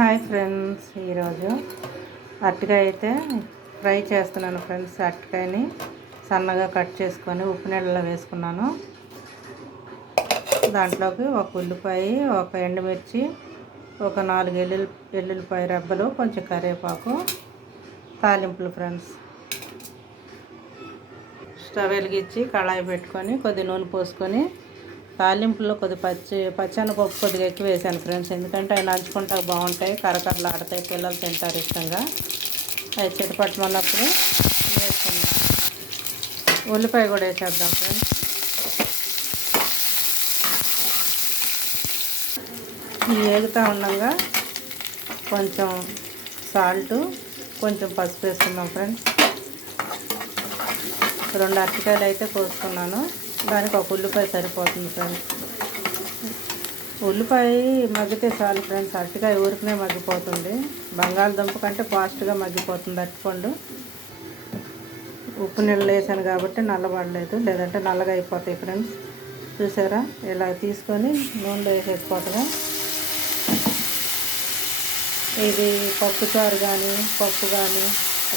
Hi friends, ఈరోజు అరటికాయ అయితే ఫ్రై చేస్తున్నాను ఫ్రెండ్స్. అరటికాయని సన్నగా కట్ చేసుకొని ఉప్పు నీళ్ళలో వేసుకున్నాను. దాంట్లోకి ఒక ఉల్లిపాయ, ఒక ఎండుమిర్చి, ఒక 4 ఎల్లుల్లిపాయ రెబ్బలు, కొంచెం కరివేపాకు, తాలింపులు ఫ్రెండ్స్. స్టవ్ వెలిగించి కళాయి పెట్టుకొని కొద్ది నూనె పోసుకొని తాలింపులో కొద్ది పచ్చెనపప్పు కొద్దిగా ఎక్కువ వేసాను ఫ్రెండ్స్. ఎందుకంటే అవి నంచుకుంటా బాగుంటాయి, కరకరలు ఆడతాయి, పిల్లలు తింటారు ఇష్టంగా. అవి చిటపట్టమన్నప్పుడు వేసుకుందాం. ఉల్లిపాయ కూడా వేసేద్దాం ఫ్రెండ్స్. ఈ వేగుతూ ఉండగా కొంచెం సాల్టు, కొంచెం పసుపు వేసుకుందాం ఫ్రెండ్స్. 2 అరటికాయలు అయితే కోసుకున్నాను, దానికి ఒక ఉల్లిపాయ సరిపోతుంది ఫ్రెండ్స్. ఉల్లిపాయ మగ్గితే చాలు ఫ్రెండ్స్, అరటికాయ ఊరికనే మగ్గిపోతుంది. బంగాళదుంప కంటే ఫాస్ట్గా మగ్గిపోతుంది అరటిపండు. ఉప్పు నీళ్ళు వేసాను కాబట్టి నల్లబడలేదు, లేదంటే నల్లగా అయిపోతాయి ఫ్రెండ్స్. చూసారా, ఇలా తీసుకొని నూనెలో వేసేసుకోవటమే. ఇది పప్పుచారు కానీ, పప్పు కానీ,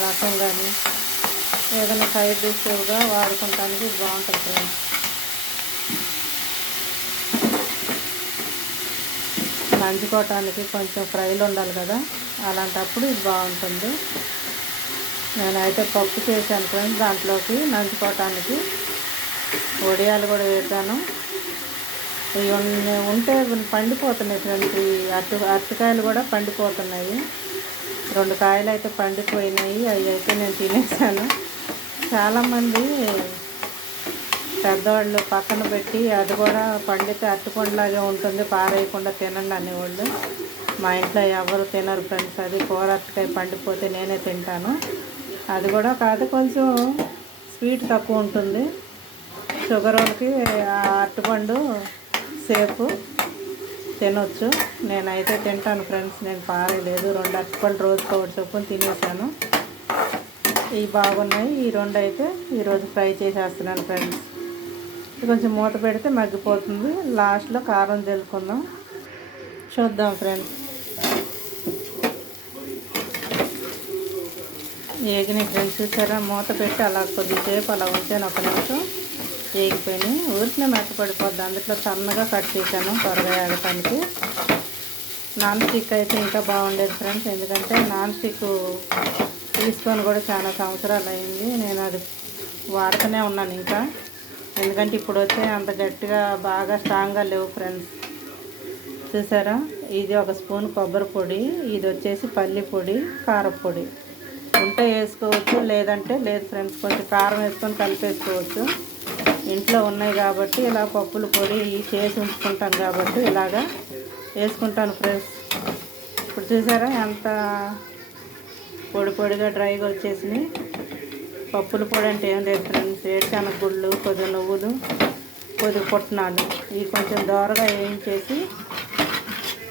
రసం కానీ ఏదైనా సైడ్ డిష్గా వాడుకోవటానికి బాగుంటుంది ఫ్రెండ్స్. నంచుకోవటానికి కొంచెం ఫ్రైలు ఉండాలి కదా, అలాంటప్పుడు ఇది బాగుంటుంది. నేనైతే పప్పు చేశాను ఫ్రెండ్స్. దాంట్లోకి నంచుకోవటానికి వడియాలు కూడా వేసాను. ఇవన్నీ ఉంటే పండిపోతున్నాయి ఫ్రెండ్స్. ఈ అరటికాయలు కూడా పండిపోతున్నాయి. 2 కాయలు అయితే పండిపోయినాయి, అవి అయితే నేను తినేసాను. చాలామంది పెద్దవాళ్ళు పక్కన పెట్టి అది కూడా పండితే అరటిపండులాగే ఉంటుంది, పారేయకుండా తినండి అనేవాళ్ళు. మా ఇంట్లో ఎవరు తినరు ఫ్రెండ్స్. అది కూర అరటికాయ పండిపోతే నేనే తింటాను. అది కూడా కాదు, కొంచెం స్వీట్ తక్కువ ఉంటుంది. షుగర్ వాళ్ళకి ఆ అరటిపండు సేపు తినొచ్చు. నేనైతే తింటాను ఫ్రెండ్స్, నేను పారేయలేదు. 2 అరటిపండు రోజుకి ఒకటి చొప్పున తినేసాను. ఇవి బాగున్నాయి. ఈ 2 అయితే ఈరోజు ఫ్రై చేసేస్తున్నాను ఫ్రెండ్స్. కొంచెం మూత పెడితే మగ్గిపోతుంది. లాస్ట్లో కారం జల్లుకుందాం, చూద్దాం ఫ్రెండ్స్. ఏగినాయి ఫ్రెండ్స్, చూసారా, మూత పెట్టి అలా కొద్దిసేపు అలా ఉంచాను, 1 నిమిషం. ఏగిపోయినాయి. ఊరికనే మెత్తపడిపోద్ది, అందులో సన్నగా కట్ చేశాను త్వరగా ఏగటానికి. నాన్ స్టిక్ అయితే ఇంకా బాగుండేది ఫ్రెండ్స్, ఎందుకంటే నాన్ స్టిక్ తీసుకొని కూడా చాలా సంవత్సరాలు అయింది. నేను అది వాడుతూనే ఉన్నాను ఇంకా, ఎందుకంటే ఇప్పుడు వచ్చే అంత గట్టిగా బాగా స్ట్రాంగ్గా లేవు ఫ్రెండ్స్. చూసారా, ఇది 1 స్పూన్ కొబ్బరి పొడి, ఇది వచ్చేసి పల్లి పొడి, కారపొడి ఉంటే వేసుకోవచ్చు, లేదంటే లేదు ఫ్రెండ్స్. కొంచెం కారం వేసుకొని కలిపేసుకోవచ్చు. ఇంట్లో ఉన్నాయి కాబట్టి ఇలా పప్పుల పొడి చేసి ఉంచుకుంటాను కాబట్టి ఇలాగా వేసుకుంటాను ఫ్రెండ్స్. ఇప్పుడు చూసారా ఎంత పొడి పొడిగా డ్రైగా వచ్చేసినాయి. పప్పుల పొడి అంటే ఏం లేదు ఫ్రెండ్స్, వేరుశనగ గుళ్ళు, కొద్ది నువ్వులు, కొద్ది పుట్నాలు, ఇవి కొంచెం దోరగా వేయించేసి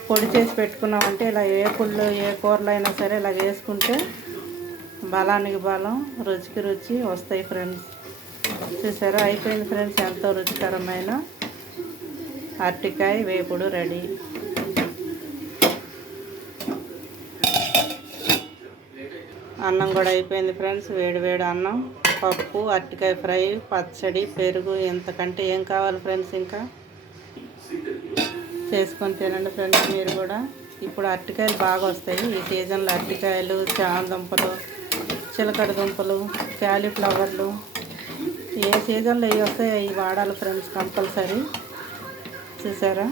పొడి చేసి పెట్టుకున్నామంటే ఇలా ఏ పుళ్ళు ఏ కూరలు అయినా సరే ఇలా వేసుకుంటే బలానికి బలం, రుచికి రుచి వస్తాయి ఫ్రెండ్స్. చూసారా, అయిపోయింది ఫ్రెండ్స్. ఎంతో రుచికరమైన అరటికాయ వేపుడు రెడీ. అన్నం కూడా అయిపోయింది ఫ్రెండ్స్. వేడి వేడి అన్నం, పప్పు, అరటికాయ ఫ్రై, పచ్చడి, పెరుగు, ఎంతకంటే ఏం కావాలి ఫ్రెండ్స్. ఇంకా చేసుకొని తినండి ఫ్రెండ్స్ మీరు కూడా. ఇప్పుడు అరటికాయలు బాగా వస్తాయి ఈ సీజన్లో. అరటికాయలు, చామదుంపలు, చిలకడ దుంపలు, క్యాలీఫ్లవర్లు, ఏ సీజన్లో ఇవి వస్తాయి అవి వాడాలి ఫ్రెండ్స్ కంపల్సరీ. చూసారా,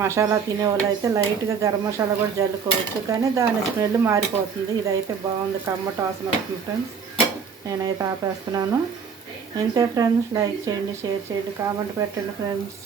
మసాలా తినేవాళ్ళు అయితే లైట్గా గరం మసాలా కూడా జల్లుకోవచ్చు, కానీ దాని స్మెల్ మారిపోతుంది. ఇదైతే బాగుంది, కమ్మటి వాసన వస్తుంది ఫ్రెండ్స్. నేనైతే ఆపేస్తున్నాను. ఇంతే ఫ్రెండ్స్, లైక్ చేయండి, షేర్ చేయండి, కామెంట్ పెట్టండి ఫ్రెండ్స్.